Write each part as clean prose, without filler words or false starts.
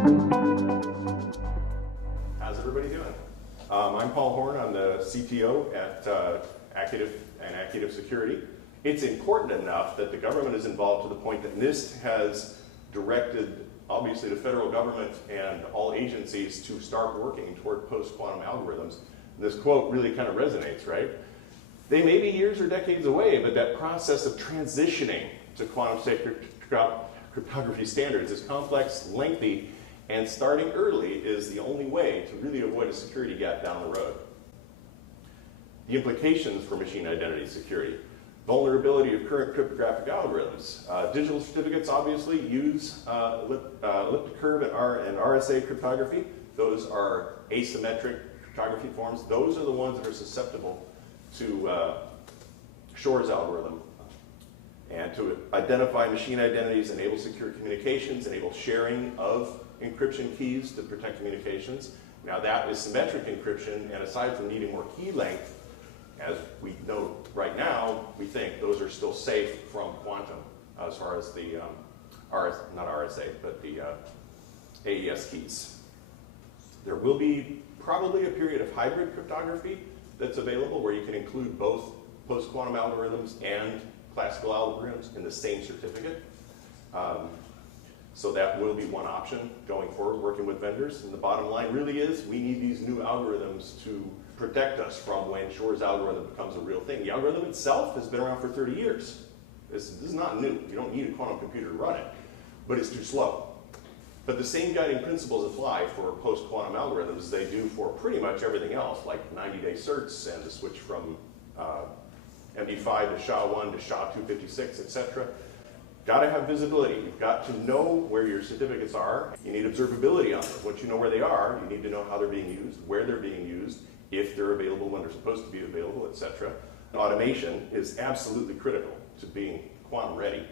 How's everybody doing? I'm Paul Horn. I'm the CTO at Accutive Security. It's important enough that the government is involved to the point that NIST has directed, obviously, the federal government and all agencies to start working toward post-quantum algorithms. And this quote really kind of resonates, right? They may be years or decades away, but that process of transitioning to quantum-safe cryptography standards is complex, lengthy, and starting early is the only way to really avoid a security gap down the road. The implications for machine identity security. Vulnerability of current cryptographic algorithms. Digital certificates obviously use elliptic curve and RSA cryptography. Those are asymmetric cryptography forms. Those are the ones that are susceptible to Shor's algorithm. And to identify machine identities, enable secure communications, enable sharing of encryption keys to protect communications. Now that is symmetric encryption, and aside from needing more key length, as we know right now, we think those are still safe from quantum as far as the, not RSA, but the AES keys. There will be probably a period of hybrid cryptography that's available where you can include both post-quantum algorithms and classical algorithms in the same certificate. So that will be one option going forward, working with vendors. And the bottom line really is we need these new algorithms to protect us from when Shor's algorithm becomes a real thing. The algorithm itself has been around for 30 years. This is not new. You don't need a quantum computer to run it, but it's too slow. But the same guiding principles apply for post-quantum algorithms as they do for pretty much everything else, like 90-day certs and the switch from MD5 to SHA-1 to SHA-256, etc. Got to have visibility. You've got to know where your certificates are. You need observability on them. Once you know where they are, you need to know how they're being used, where they're being used, if they're available when they're supposed to be available, etc. Automation is absolutely critical to being quantum ready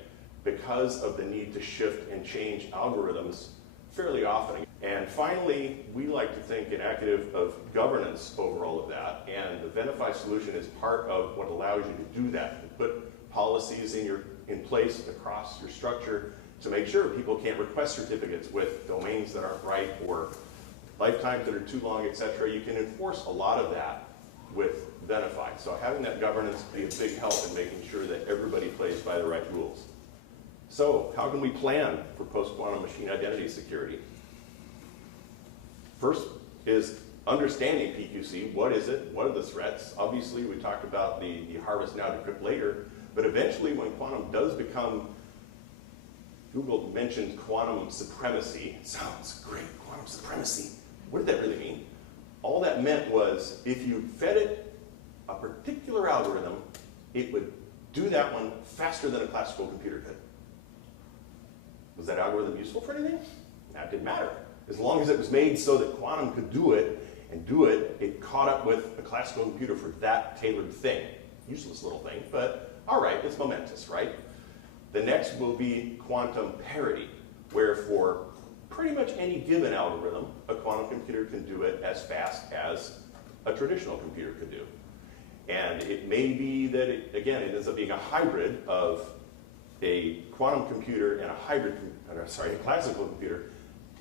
because of the need to shift and change algorithms fairly often. And finally, we like to think in Accutive of governance over all of that, and the Venafi solution is part of what allows you to do that, to put policies in place across your structure to make sure people can't request certificates with domains that aren't right or lifetimes that are too long, etc. You can enforce a lot of that with Venafi. So having that governance be a big help in making sure that everybody plays by the right rules. So how can we plan for post-quantum machine identity security? First is understanding PQC. What is it? What are the threats? Obviously, we talked about the harvest now, decrypt later. But eventually, when quantum does become, Google mentioned quantum supremacy. It sounds great, quantum supremacy. What did that really mean? All that meant was if you fed it a particular algorithm, it would do that one faster than a classical computer could. Was that algorithm useful for anything? That didn't matter. As long as it was made so that quantum could do it, and do it, it caught up with a classical computer for that tailored thing. Useless little thing, but all right, it's momentous, right? The next will be quantum parity, where for pretty much any given algorithm, a quantum computer can do it as fast as a traditional computer could do. And it may be that, it ends up being a hybrid of a quantum computer and a classical computer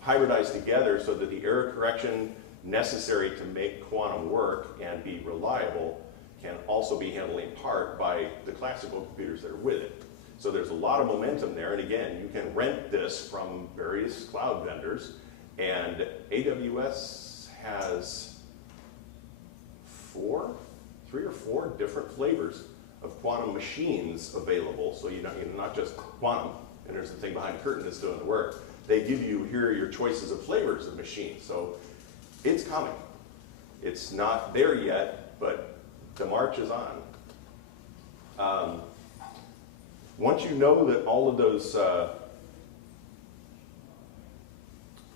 hybridized together so that the error correction necessary to make quantum work and be reliable can also be handled in part by the classical computers that are with it. So there's a lot of momentum there, and again, you can rent this from various cloud vendors, and AWS has three or four different flavors of quantum machines available. So you're not just quantum, and there's the thing behind the curtain that's doing the work. They give you, here are your choices of flavors of machines. So it's coming. It's not there yet, but the march is on. Once you know that all of those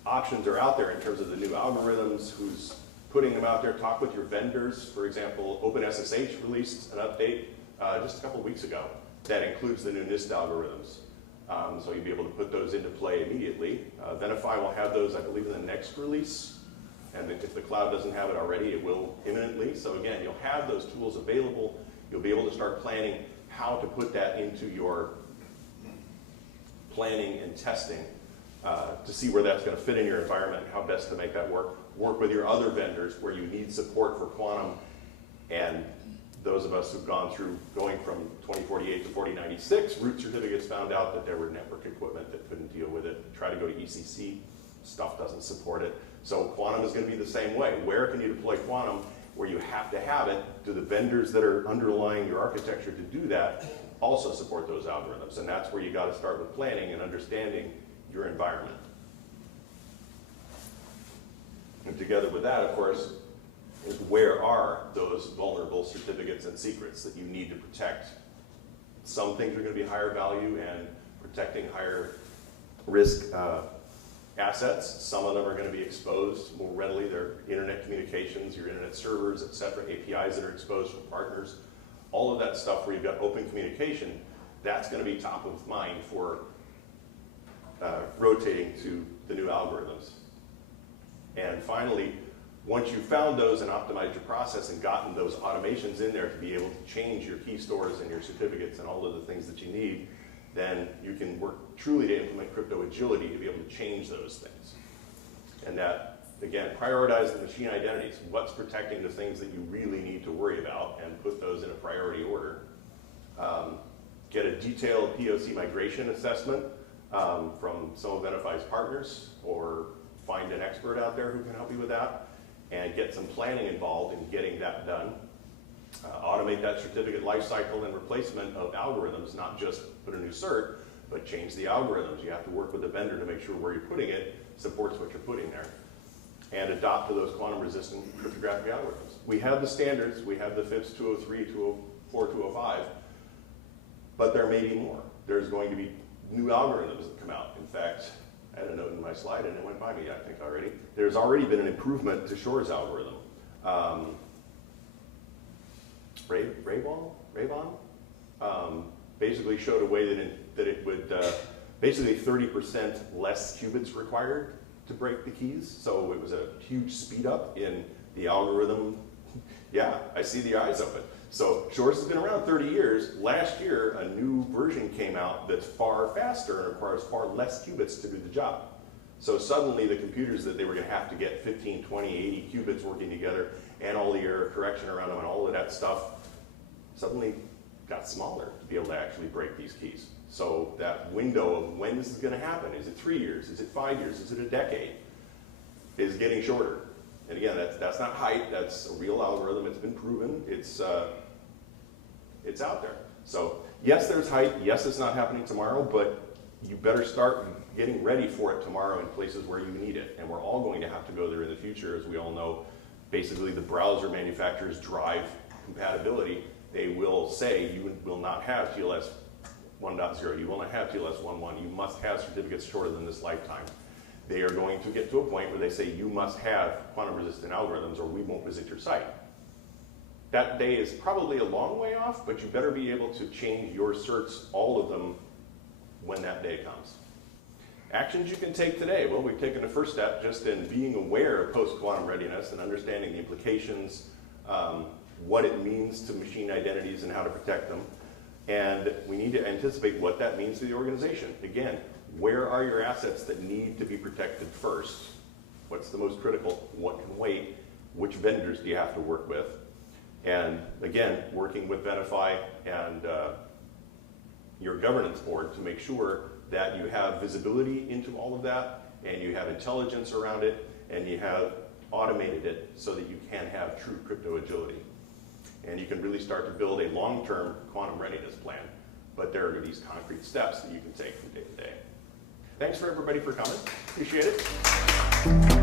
options are out there in terms of the new algorithms, who's putting them out there, talk with your vendors. For example, OpenSSH released an update just a couple of weeks ago that includes the new NIST algorithms. So you'll be able to put those into play immediately. Venafi will have those, I believe, in the next release. And if the cloud doesn't have it already, it will imminently. So again, you'll have those tools available. You'll be able to start planning how to put that into your planning and testing to see where that's going to fit in your environment and how best to make that work. Work with your other vendors where you need support for quantum, and those of us who've gone through going from 2048 to 4096 root certificates found out that there were network equipment that couldn't deal with it. Try to go to ECC, stuff doesn't support it. So quantum is going to be the same way. Where can you deploy quantum where you have to have it? Do the vendors that are underlying your architecture to do that also support those algorithms? And that's where you got to start with planning and understanding your environment. And together with that, of course, is where are those vulnerable certificates and secrets that you need to protect? Some things are going to be higher value and protecting higher risk assets. Some of them are going to be exposed more readily. They're internet communications, your internet servers, et cetera, APIs that are exposed from partners. All of that stuff where you've got open communication, that's going to be top of mind for rotating to the new algorithms. And finally, once you've found those and optimized your process and gotten those automations in there to be able to change your key stores and your certificates and all of the things that you need, then you can work truly to implement crypto agility to be able to change those things. And that, again, prioritize the machine identities. What's protecting the things that you really need to worry about, and put those in a priority order. Get a detailed POC migration assessment from some of NFI's partners, or find an expert out there who can help you with that, and get some planning involved in getting that done. Automate that certificate lifecycle and replacement of algorithms, not just put a new cert, but change the algorithms. You have to work with the vendor to make sure where you're putting it supports what you're putting there. And adopt to those quantum resistant cryptographic algorithms. We have the standards, we have the FIPS 203, 204, 205, but there may be more. There's going to be new algorithms that come out. In fact, I had a note in my slide and it went by me, I think, already. There's already been an improvement to Shor's algorithm. Ravon basically showed a way that it would, basically 30% less qubits required to break the keys. So it was a huge speed up in the algorithm. Yeah, I see the eyes open. So Shor's has been around 30 years. Last year, a new version came out that's far faster and requires far less qubits to do the job. So suddenly the computers that they were going to have to get 15, 20, 80 qubits working together, and all the error correction around them and all of that stuff, suddenly got smaller to be able to actually break these keys. So that window of when this is going to happen, is it 3 years, is it 5 years, is it a decade, is getting shorter. And again, that's not hype, that's a real algorithm, it's been proven, it's out there. So yes, there's hype, yes, it's not happening tomorrow, but you better start getting ready for it tomorrow in places where you need it. And we're all going to have to go there in the future, as we all know. Basically, the browser manufacturers drive compatibility. They will say you will not have TLS 1.0, you will not have TLS 1.1, you must have certificates shorter than this lifetime. They are going to get to a point where they say you must have quantum resistant algorithms or we won't visit your site. That day is probably a long way off, but you better be able to change your certs, all of them, when that day comes. Actions you can take today. Well, we've taken the first step just in being aware of post-quantum readiness and understanding the implications, what it means to machine identities and how to protect them. And we need to anticipate what that means to the organization. Again, where are your assets that need to be protected first? What's the most critical? What can wait? Which vendors do you have to work with? And again, working with Benify and your governance board to make sure that you have visibility into all of that, and you have intelligence around it, and you have automated it so that you can have true crypto agility. And you can really start to build a long-term quantum readiness plan. But there are these concrete steps that you can take from day to day. Thanks for everybody for coming. Appreciate it.